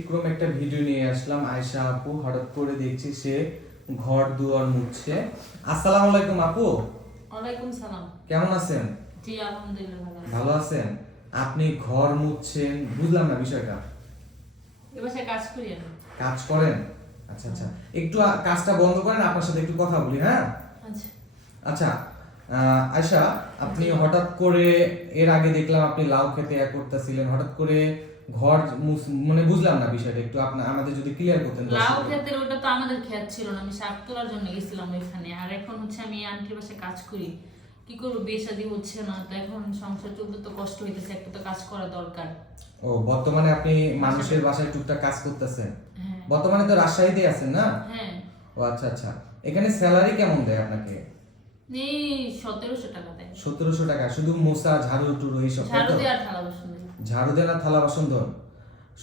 বিক্রম একটা ভিডিও নিয়ে আসলাম। আয়শা আপু হঠাৎ করে দেখছি সে ঘর দুয়ার মুছছে। আসসালামু আলাইকুম আপু। ওয়ালাইকুম সালাম। কেমন আছেন? জি আলহামদুলিল্লাহ ভালো আছি। ভালো আছেন? আপনি ঘর মুছছেন, বুঝলাম না বিষয়টা। এবার সে কাজ করি আমি। কাজ করেন? আচ্ছা আচ্ছা, একটু কাজটা বন্ধ করেন, আপনার সাথে একটু কথা বলি। হ্যাঁ আচ্ছা আচ্ছা। আয়শা, আপনি হঠাৎ করে এর আগে দেখলাম আপনি লাউ খেতে করতেছিলেন, হঠাৎ করে ঘর মানে বুঝলাম না বিষয়টা, একটু আপনি আমাদের যদি ক্লিয়ার করতেন। লাউ ক্ষেতের ওটা তো আমাদের ক্ষেত ছিল না, আমি শাক তোলার জন্য গেছিলাম ওইখানে। আর এখন হচ্ছে আমি আন্টির বাসায় কাজ করি। কি করবো, বিয়ে শাদী হচ্ছে না, তো এখন সংসার চলতে তো কষ্ট হইতেছে, একটা তো কাজ করা দরকার। ও, বর্তমানে আপনি মানুষের বাসায় টুকটাক কাজ করতেছেন? হ্যাঁ বর্তমানে তো রাজশাহীতে আছেন না? হ্যাঁ। ও আচ্ছা আচ্ছা। এখানে স্যালারি কেমন দেয় আপনাকে? এই 1700 টাকা দেয়। 1700 টাকা? শুধু মোছা ঝাড়ু টুড়ু এইসব? ঝাড়ু দিয়ে আর থালা বাসন দেয়। ঝাড়ু দেন আর থালা বাসন ধোন?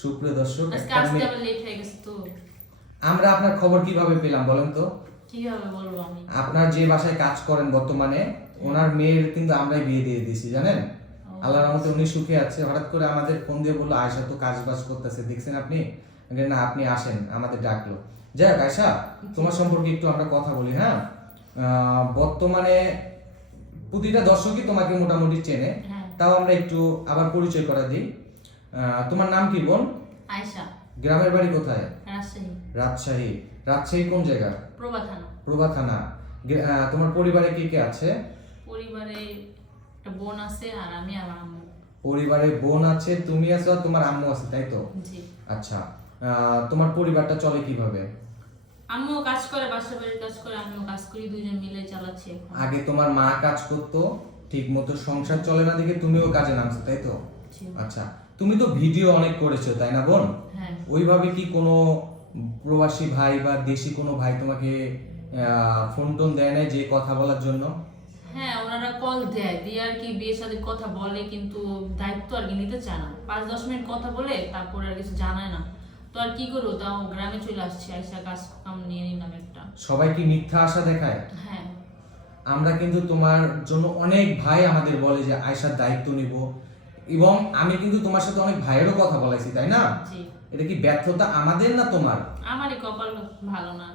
সুপ্রিয় দর্শক, আজকে আসতে আবার লেট হয়ে গেছে তো। আমরা আপনার খবর কিভাবে পেলাম বলেন তো? কিভাবে বলবো আমি? আপনার যে বাসায় কাজ করেন বর্তমানে, ওনার মেয়ের কিন্তু আমরাই বিয়ে দিয়ে দিয়েছি, জানেন? আল্লাহর রহমতে উনি সুখে আছে। হঠাৎ করে আমাদের ফোন দিয়ে বললো আয়শা তো কাজ বাজ করতেছে, দেখছেন আপনি? না, আপনি আসেন, আমাদের ডাকলো। যাই হোক আয়শা, তোমার সম্পর্কে একটু আমরা কথা বলি। হ্যাঁ, বর্তমানে প্রতিটা দর্শকই তোমাকে মোটামুটি চেনে, হ্যাঁ। তাও আমরা একটু আবার পরিচয় করা দিই। তোমার নাম কি বোন? আয়শা। গ্রামের বাড়ি কোথায়? রাজশাহী। রাজশাহী? রাজশাহী কোন জায়গা? প্রভা থানা। প্রভা থানা। তোমার পরিবারে কে কে আছে? পরিবারে একটা বোন আছে আর আমি আর আমার আম্মু। পরিবারে বোন আছে, তুমি আছো আর তোমার আম্মু আছে, তাই তো? জি। আচ্ছা, তোমার পরিবারটা চলে কিভাবে? আম্মু কাজ করে, বাসা বাড়ির কাজ করে, আমিও কাজ করি, দুইজন মিলে চালাচ্ছি এখন। আগে তোমার মা কাজ করতো, ঠিক মতো সংসার চলে না দেখে তুমিও কাজে নামছো, তাই তো? জি। আচ্ছা, তুমি তো ভিডিও অনেক করেছো, তাই না বোন? হ্যাঁ। ওইভাবে কি কোনো প্রবাসী ভাই বা দেশি কোনো ভাই তোমাকে ফোন টোন দেয় নাই যে কথা বলার জন্য? হ্যাঁ, ওনারা কল দেয়, দিয়ে আর কি বিয়ের সাথে কথা বলে, কিন্তু দায়িত্ব আর কি নিতে চায় না। 5-10 মিনিট কথা বলে তারপরে আর কিছু জানায় না। তো আর কি করবো, তাও গ্রামে চলে আসছি, আইসা কাজ কাম নিয়ে নিলাম একটা। সবাই কি মিথ্যা আশা দেখায়? হ্যাঁ। আমরা কিন্তু তোমার জন্য অনেক ভাই আমাদের বলে যে আয়শার দায়িত্ব নিব, এবং আমি কিন্তু তোমার সাথে অনেক ভাইয়েরও কথা বলাইছি, তাই না? জি। এটা কি ব্যর্থতা আমাদের না তোমার? আমারই কপাল ভালো না।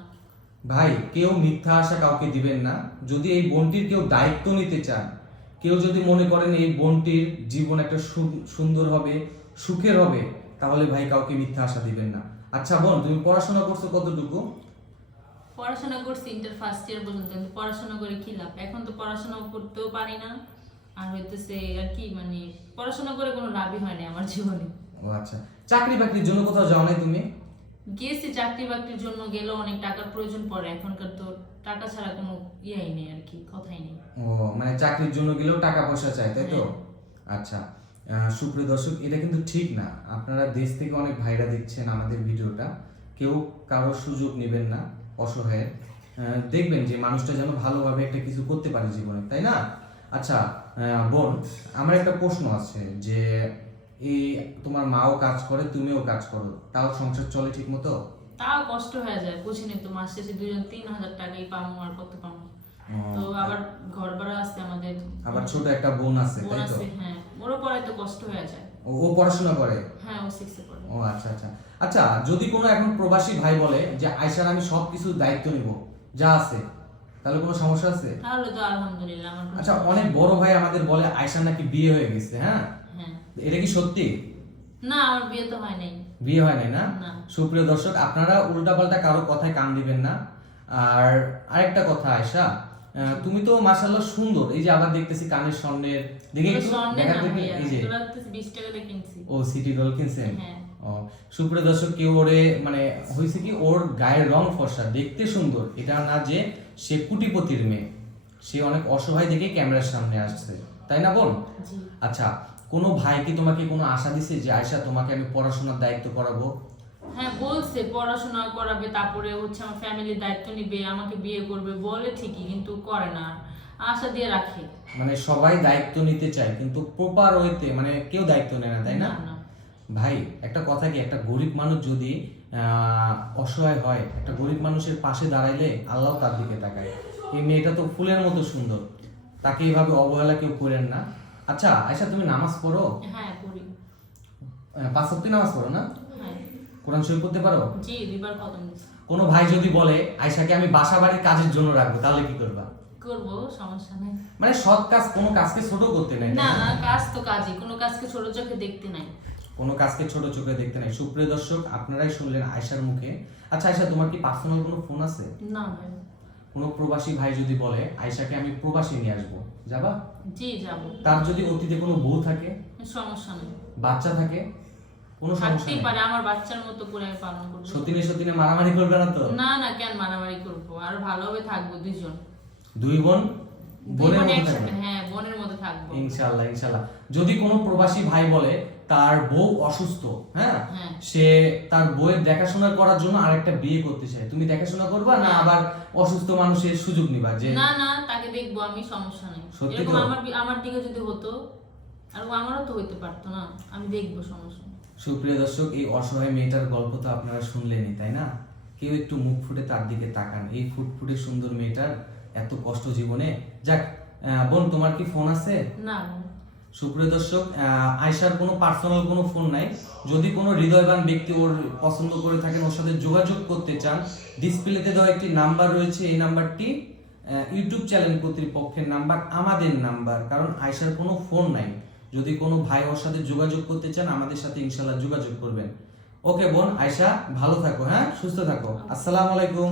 ভাই, কেউ মিথ্যা আশা কাউকে দিবেন না। যদি এই বোনটির কেউ দায়িত্ব নিতে চান, কেউ যদি মনে করেন এই বোনটির জীবন একটা সুন্দর হবে, সুখের হবে, তাহলে ভাই কাউকে মিথ্যা আশা দিবেন না। আচ্ছা বোন, তুমি পড়াশোনা করছো কতটুকু? পড়াশোনা করছি ইন্টার ফার্স্ট ইয়ার পর্যন্ত, কিন্তু পড়াশোনা করে কি লাভ, এখন তো পড়াশোনা করতেও পারি না। আর হইতেছে আর কি, মানে পড়াশোনা করে কোনো লাভই হয় না আমার জীবনে। ও আচ্ছা, চাকরি বাকরির জন্য কোথাও যাও নাই তুমি? গিয়েছি চাকরি বাকরির জন্য, গেলেও অনেক টাকার প্রয়োজন পড়ে, এখনকার তো টাকা ছাড়া কোনো ইয়াই নেই আর কি, কথাই নেই। ও, মানে চাকরির জন্য গেলেও টাকা পয়সা চাই, তাই তো? হ্যাঁ। আচ্ছা, সুপ্রিয় দর্শক, এটা কিন্তু ঠিক না। আপনারা দেশ থেকে অনেক ভাইরা দেখছেন আমাদের ভিডিওটা, কেউ কারোর সুযোগ নেবেন না অসহায়ের। দেখবেন যে মানুষটা যেন ভালোভাবে একটা কিছু করতে পারে জীবনে, তাই না? আচ্ছা বোন, আমার একটা প্রশ্ন আছে যে এই তোমার মাও কাজ করে, তুমিও কাজ করো, তাও সংসার চলে ঠিক মতো? তাও কষ্ট হয়ে যায়, বুঝিনি তো, মাস শেষে দুজন 3000 টাকাই পাবো, আর কত পাবো। তো আবার ঘর ভাড়া আছে আমাদের, আবার ছোট একটা বোন আছে, বোন তাই তো? আছে। হ্যাঁ, ওরও পরে তো কষ্ট হয়ে যায়। ও পড়াশোনা করে? হ্যাঁ, ও 6-এ পড়ে। ও আচ্ছা আচ্ছা। আচ্ছা, যদি কোনো এখন প্রবাসী ভাই বলে যে আয়শার আমি সবকিছু দায়িত্ব নিব যা আছে, তাহলে কোনো সমস্যা আছে? তাহলে তো আলহামদুলিল্লাহ আমার কোনো আচ্ছা, সমস্যা অনেক নেই। বড় ভাই আমাদের বলে আয়শার নাকি বিয়ে হয়ে গেছে। হ্যাঁ, হ্যাঁ। এটা কি সত্যি? না, আমার বিয়ে তো হয় নাই। বিয়ে হয় নাই না? না। সুপ্রিয় দর্শক, আপনারা উল্টাপাল্টা কারো কথায় কান দিবেন না। আর আরেকটা কথা আয়শা, তুমি তো মাশাআল্লাহ সুন্দর, এই যে আবার দেখতেছি কানের স্বর্ণের দিকে একটু স্বর্ণের দেখা না দেখি, ভাইয়া, এই যে এগুলো হচ্ছে 20 টাকা দিয়ে কিনছি। ও সিটি গোল কিনছেন? হ্যাঁ। ও, সুপ্রিয় দর্শক, কেউ ওরে মানে হয়েছে কি, ওর গায়ের রং ফর্সা, দেখতে সুন্দর, এটা না যে সে কোটিপতির মেয়ে, সে অনেক অসহায় দেখে ক্যামেরার সামনে আসছে, তাই না বোন? জি। আচ্ছা, কোনো ভাই কি তোমাকে কোনো আশা দিছে যে আয়শা তোমাকে আমি পড়াশোনার দায়িত্ব করাবো? হ্যাঁ, বলছে পড়াশোনা করাবে, তারপরে হচ্ছে আমার ফ্যামিলির দায়িত্ব নিবে, আমাকে বিয়ে করবে বলে ঠিকই, কিন্তু করে না, আশা দিয়ে রাখে। মানে সবাই দায়িত্ব নিতে চায় কিন্তু প্রপার ওয়েতে মানে কেউ দায়িত্ব নেয় না, তাই না? না। ভাই, একটা কথা কি, একটা গরিব মানুষ যদি অসহায় হয়, একটা গরিব মানুষের পাশে দাঁড়াইলে আল্লাহ তার দিকে তাকায়। এই মেয়েটা তো ফুলের মতো সুন্দর, তাকে এইভাবে অবহেলা কেউ করেন না। আচ্ছা আয়শা, তুমি নামাজ পড়ো? হ্যাঁ, পড়ি। 5 ওয়াক্ত নামাজ পড়ো না? হ্যাঁ। কোরআন শরীফ পড়তে পারো? জি, 2বার খতম দিছি। কোনো ভাই যদি বলে আয়শাকে আমি বাসা বাড়ির কাজের জন্য রাখবো, তাহলে কি করবা? করব, সমস্যা নেই। মানে সৎ কাজ, কোনো কাজকে ছোট করতে নাই, না না, কাজ তো কাজই, কোনো কাজকে ছোট চোখে দেখতে নাই। কোনো কাজকে ছোট চোখে দেখতে নাই। সুপ্রিয় দর্শক, আপনারাই শুনলেন আয়শার মুখে। আচ্ছা আয়শা, তোমার কি পার্সোনাল কোনো ফোন আছে? না ভাই। কোনো প্রবাসী ভাই যদি বলে আয়শাকে আমি প্রবাসী নিয়ে আসবো, যাবা? জি, যাব। তার যদি অতীতে কোনো বউ থাকে, সমস্যা নেই। বাচ্চা থাকে, কোনো সমস্যা থাকতেই নেই? পারে, আমার বাচ্চার মতো করে আমি পালন করব। সত্যিনে মারামারি করবে না তো? না না, কেন মারামারি করব, আর ভালোভাবে থাকবো দুইজন। দুই বোন বোনের মতো একসাথে, থাকবে? হ্যাঁ, বোনের মতো থাকবো। ইনশাআল্লাহ ইনশাআল্লাহ। যদি কোনো প্রবাসী ভাই বলে তার বউ অসুস্থ, হ্যাঁ, হ্যাঁ। সে তার বউয়ের দেখাশোনা করার জন্য আরেকটা বিয়ে করতে চায়, তুমি দেখাশোনা করবা না আবার অসুস্থ মানুষের সুযোগ নিবা? যে না না, তাকে দেখবো আমি, সমস্যা নেই। সত্যি এরকম তো? আমার দিকে যদি হতো, আর আমারও তো হইতে পারতো না, আমি দেখবো, সমস্যা নেই। সুপ্রিয় দর্শক, এই অসহায় মেয়েটার গল্প তো আপনারা শুনলেনই, তাই না? কেউ একটু মুখ ফুটে তার দিকে তাকান। এই ফুটফুটে সুন্দর মেয়েটার এত কষ্ট জীবনে। যাক, বোন তোমার কি ফোন আছে? না। সুপ্রিয় দর্শক, আয়শার কোনো পার্সোনাল কোনো ফোন নাই। যদি কোনো হৃদয়বান ব্যক্তি ওর পছন্দ করে থাকেন, ওর সাথে যোগাযোগ করতে চান, ডিসপ্লেতে দেওয়া একটি নাম্বার রয়েছে, এই নাম্বারটি ইউটিউব চ্যানেল কর্তৃপক্ষের নাম্বার, আমাদের নাম্বার। কারণ আয়শার কোনো ফোন নাই। যদি কোনো ভাই ওর সাথে যোগাযোগ করতে চান, আমাদের সাথে ইনশাআল্লাহ যোগাযোগ করবেন। ওকে বোন আয়শা, ভালো থাকো, হ্যাঁ, সুস্থ থাকো। আসসালামু আলাইকুম।